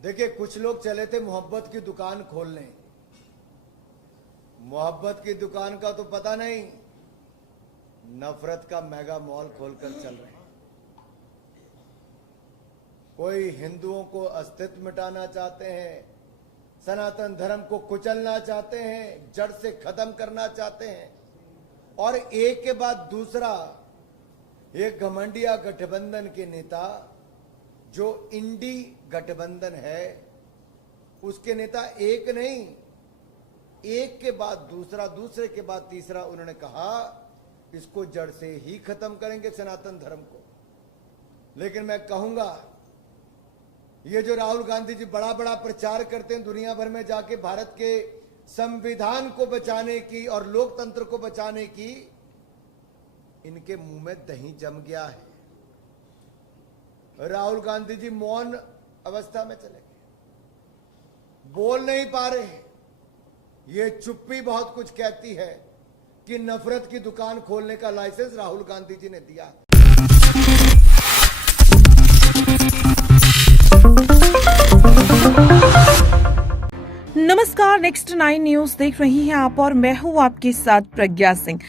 देखिए, कुछ लोग चले थे मोहब्बत की दुकान खोलने। मोहब्बत की दुकान का तो पता नहीं, नफरत का मेगा मॉल खोलकर चल रहे हैं। कोई हिंदुओं को अस्तित्व मिटाना चाहते हैं, सनातन धर्म को कुचलना चाहते हैं, जड़ से खत्म करना चाहते हैं, और एक के बाद दूसरा एक घमंडिया गठबंधन के नेता जो इंडी गठबंधन है उसके नेता एक नहीं, एक के बाद दूसरा, दूसरे के बाद तीसरा उन्होंने कहा इसको जड़ से ही खत्म करेंगे सनातन धर्म को। लेकिन मैं कहूंगा, ये जो राहुल गांधी जी बड़ा बड़ा प्रचार करते हैं दुनिया भर में जाके भारत के संविधान को बचाने की और लोकतंत्र को बचाने की, इनके मुंह में दही जम गया है। राहुल गांधी जी मौन अवस्था में चले गए, बोल नहीं पा रहे। ये चुप्पी बहुत कुछ कहती है कि नफरत की दुकान खोलने का लाइसेंस राहुल गांधी जी ने दिया। नमस्कार, नेक्स्ट 9 न्यूज देख रही हैं आप और मैं हूं आपके साथ प्रज्ञा सिंह।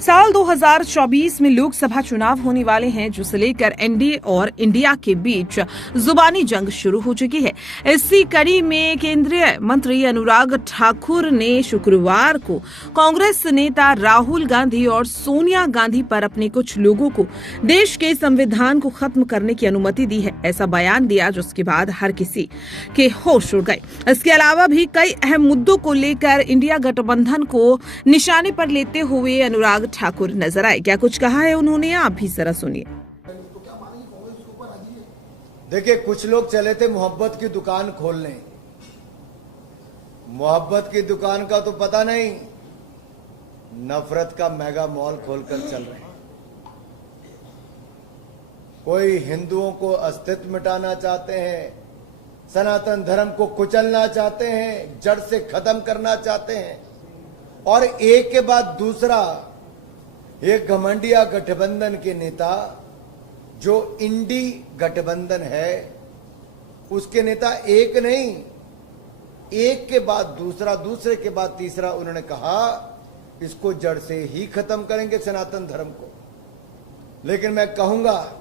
साल 2024 में लोकसभा चुनाव होने वाले हैं, जिसे लेकर एनडीए और इंडिया के बीच जुबानी जंग शुरू हो चुकी है। इसी कड़ी में केंद्रीय मंत्री अनुराग ठाकुर ने शुक्रवार को कांग्रेस नेता राहुल गांधी और सोनिया गांधी पर अपने कुछ लोगों को देश के संविधान को खत्म करने की अनुमति दी है, ऐसा बयान दिया, जिसके बाद हर किसी के होश उड़ गए। इसके अलावा भी कई अहम मुद्दों को लेकर इंडिया गठबंधन को निशाने पर लेते हुए अनुराग ठाकुर नजर आए। क्या कुछ कहा है उन्होंने, आप भी जरा सुनिए। देखिए, कुछ लोग चले थे मोहब्बत की दुकान खोलने। मोहब्बत की दुकान का तो पता नहीं, नफरत का मेगा मॉल खोलकर चल रहे हैं। कोई हिंदुओं को अस्तित्व मिटाना चाहते हैं, सनातन धर्म को कुचलना चाहते हैं, जड़ से खत्म करना चाहते हैं, और एक के बाद दूसरा एक घमंडिया गठबंधन के नेता जो इंडी गठबंधन है उसके नेता एक नहीं, एक के बाद दूसरा, दूसरे के बाद तीसरा उन्होंने कहा इसको जड़ से ही खत्म करेंगे सनातन धर्म को। लेकिन मैं कहूंगा,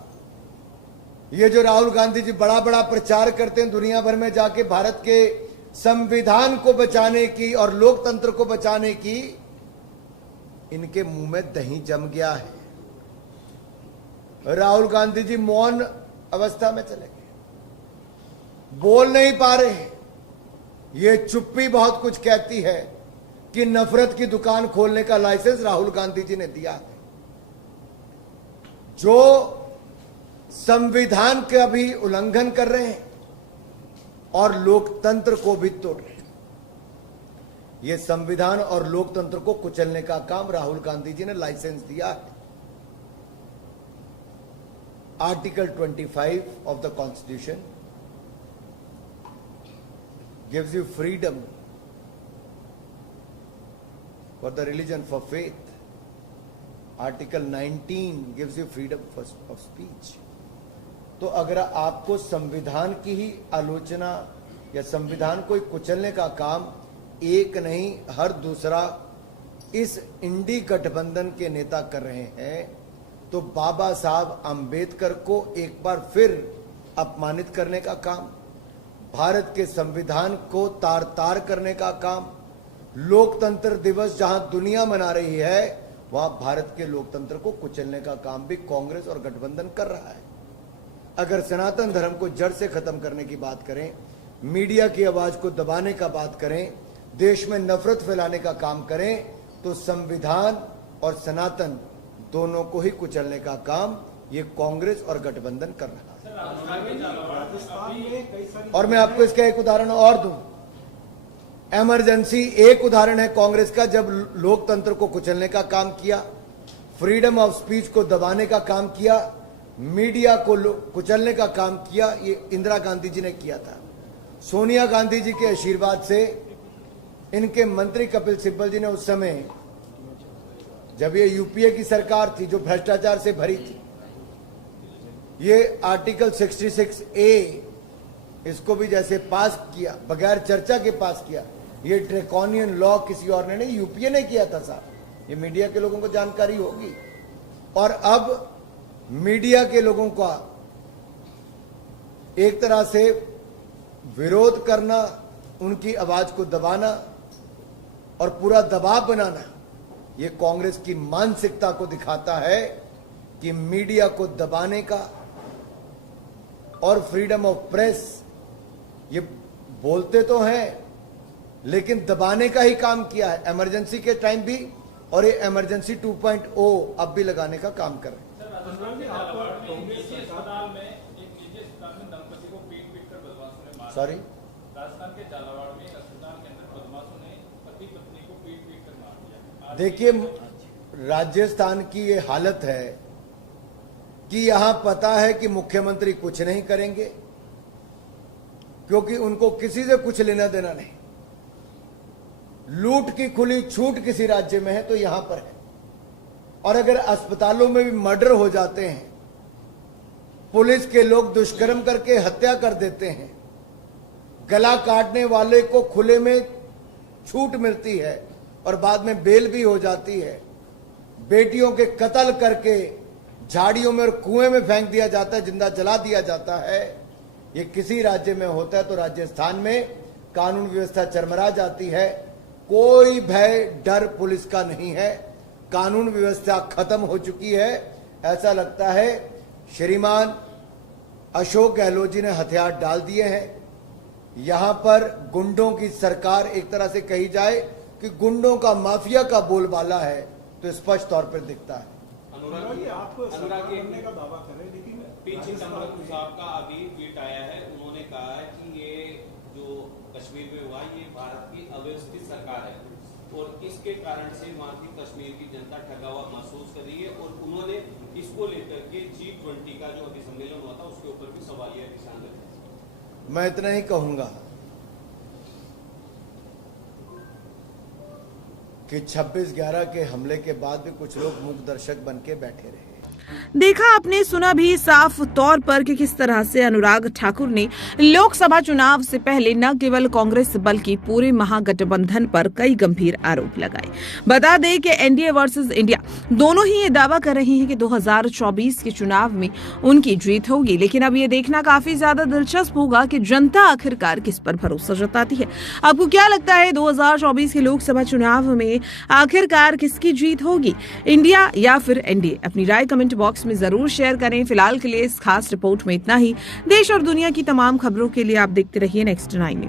ये जो राहुल गांधी जी बड़ा बड़ा प्रचार करते हैं दुनिया भर में जाके भारत के संविधान को बचाने की और लोकतंत्र को बचाने की, इनके मुंह में दही जम गया है। राहुल गांधी जी मौन अवस्था में चले गए, बोल नहीं पा रहे। ये चुप्पी बहुत कुछ कहती है कि नफरत की दुकान खोलने का लाइसेंस राहुल गांधी जी ने दिया है, जो संविधान का भी उल्लंघन कर रहे हैं और लोकतंत्र को भी तोड़ रहे हैं। ये संविधान और लोकतंत्र को कुचलने का काम राहुल गांधी जी ने लाइसेंस दिया है। Article 25 of the constitution gives you freedom for the religion, for faith. Article 19 gives you freedom of speech. तो अगर आपको संविधान की ही आलोचना या संविधान को कुचलने का काम एक नहीं हर दूसरा इस इंडी गठबंधन के नेता कर रहे हैं, तो बाबा साहब अंबेडकर को एक बार फिर अपमानित करने का काम, भारत के संविधान को तार तार करने का काम, लोकतंत्र दिवस जहां दुनिया मना रही है वहां भारत के लोकतंत्र को कुचलने का काम भी कांग्रेस और गठबंधन कर रहा है। अगर सनातन धर्म को जड़ से खत्म करने की बात करें, मीडिया की आवाज को दबाने का बात करें, देश में नफरत फैलाने का काम करें, तो संविधान और सनातन दोनों को ही कुचलने का काम ये कांग्रेस और गठबंधन कर रहा है। और मैं आपको इसका एक उदाहरण और दूं। इमरजेंसी एक उदाहरण है कांग्रेस का, जब लोकतंत्र को कुचलने का काम किया, फ्रीडम ऑफ स्पीच को दबाने का काम किया, मीडिया को कुचलने का काम किया, ये इंदिरा गांधी जी ने किया था। सोनिया गांधी जी के आशीर्वाद से इनके मंत्री कपिल सिब्बल जी ने उस समय, जब ये यूपीए की सरकार थी जो भ्रष्टाचार से भरी थी, ये आर्टिकल 66A इसको भी जैसे पास किया, बगैर चर्चा के पास किया। ये ड्रैकोनियन लॉ किसी और ने नहीं, यूपीए ने किया था साहब। ये मीडिया के लोगों को जानकारी होगी। और अब मीडिया के लोगों का एक तरह से विरोध करना, उनकी आवाज को दबाना और पूरा दबाव बनाना, ये कांग्रेस की मानसिकता को दिखाता है कि मीडिया को दबाने का और फ्रीडम ऑफ प्रेस, ये बोलते तो हैं लेकिन दबाने का ही काम किया है। इमरजेंसी के टाइम भी, और ये इमरजेंसी 2.0 अब भी लगाने का काम कर रहे हैं। सॉरी, राजस्थान के झालावाड़ में एक अस्पताल के अंदर बदमाशों ने पति पत्नी को पीट कर मार दिया। देखिए, राजस्थान की ये हालत है कि यहां पता है कि मुख्यमंत्री कुछ नहीं करेंगे, क्योंकि उनको किसी से कुछ लेना देना नहीं। लूट की खुली छूट किसी राज्य में है तो यहां पर है। और अगर अस्पतालों में भी मर्डर हो जाते हैं, पुलिस के लोग दुष्कर्म करके हत्या कर देते हैं, गला काटने वाले को खुले में छूट मिलती है और बाद में बेल भी हो जाती है, बेटियों के कत्ल करके झाड़ियों में और कुएं में फेंक दिया जाता है, जिंदा जला दिया जाता है, ये किसी राज्य में होता है तो राजस्थान में कानून व्यवस्था चरमरा जाती है। कोई भय डर पुलिस का नहीं है, कानून व्यवस्था खत्म हो चुकी है। ऐसा लगता है श्रीमान अशोक गहलोत जी ने हथियार डाल दिए हैं। यहां पर गुंडों की सरकार, एक तरह से कही जाए कि गुंडों का माफिया का बोलबाला है, तो स्पष्ट तौर पर दिखता है। आप करने का दावा करें, लेकिन पी चिदम्बरम साहब का अभी ट्वीट आया है। उन्होंने कहा है कि ये जो कश्मीर में हुआ ये भारत की अव्यवस्थित सरकार है और इसके कारण से वहां की कश्मीर की जनता ठगा हुआ महसूस कर रही है। और उन्होंने इसको लेकर के G20 का जो अभी सम्मेलन हुआ था उसके ऊपर भी सवालिया निशान लगाए। मैं इतना ही कहूंगा कि 26/11 के हमले के बाद भी कुछ लोग मूक दर्शक बन के बैठे रहे। देखा आपने, सुना भी साफ तौर पर कि किस तरह से अनुराग ठाकुर ने लोकसभा चुनाव से पहले न केवल कांग्रेस बल्कि पूरे महागठबंधन पर कई गंभीर आरोप लगाए। बता दें कि एनडीए वर्सेस इंडिया दोनों ही ये दावा कर रही हैं कि 2024 के चुनाव में उनकी जीत होगी। लेकिन अब ये देखना काफी ज्यादा दिलचस्प होगा कि जनता आखिरकार किस पर भरोसा जताती है। आपको क्या लगता है 2024 के लोकसभा चुनाव में आखिरकार किसकी जीत होगी, इंडिया या फिर एनडीए? अपनी राय कमेंट बॉक्स में जरूर शेयर करें। फिलहाल के लिए इस खास रिपोर्ट में इतना ही। देश और दुनिया की तमाम खबरों के लिए आप देखते रहिए नेक्स्ट 9 न्यूज।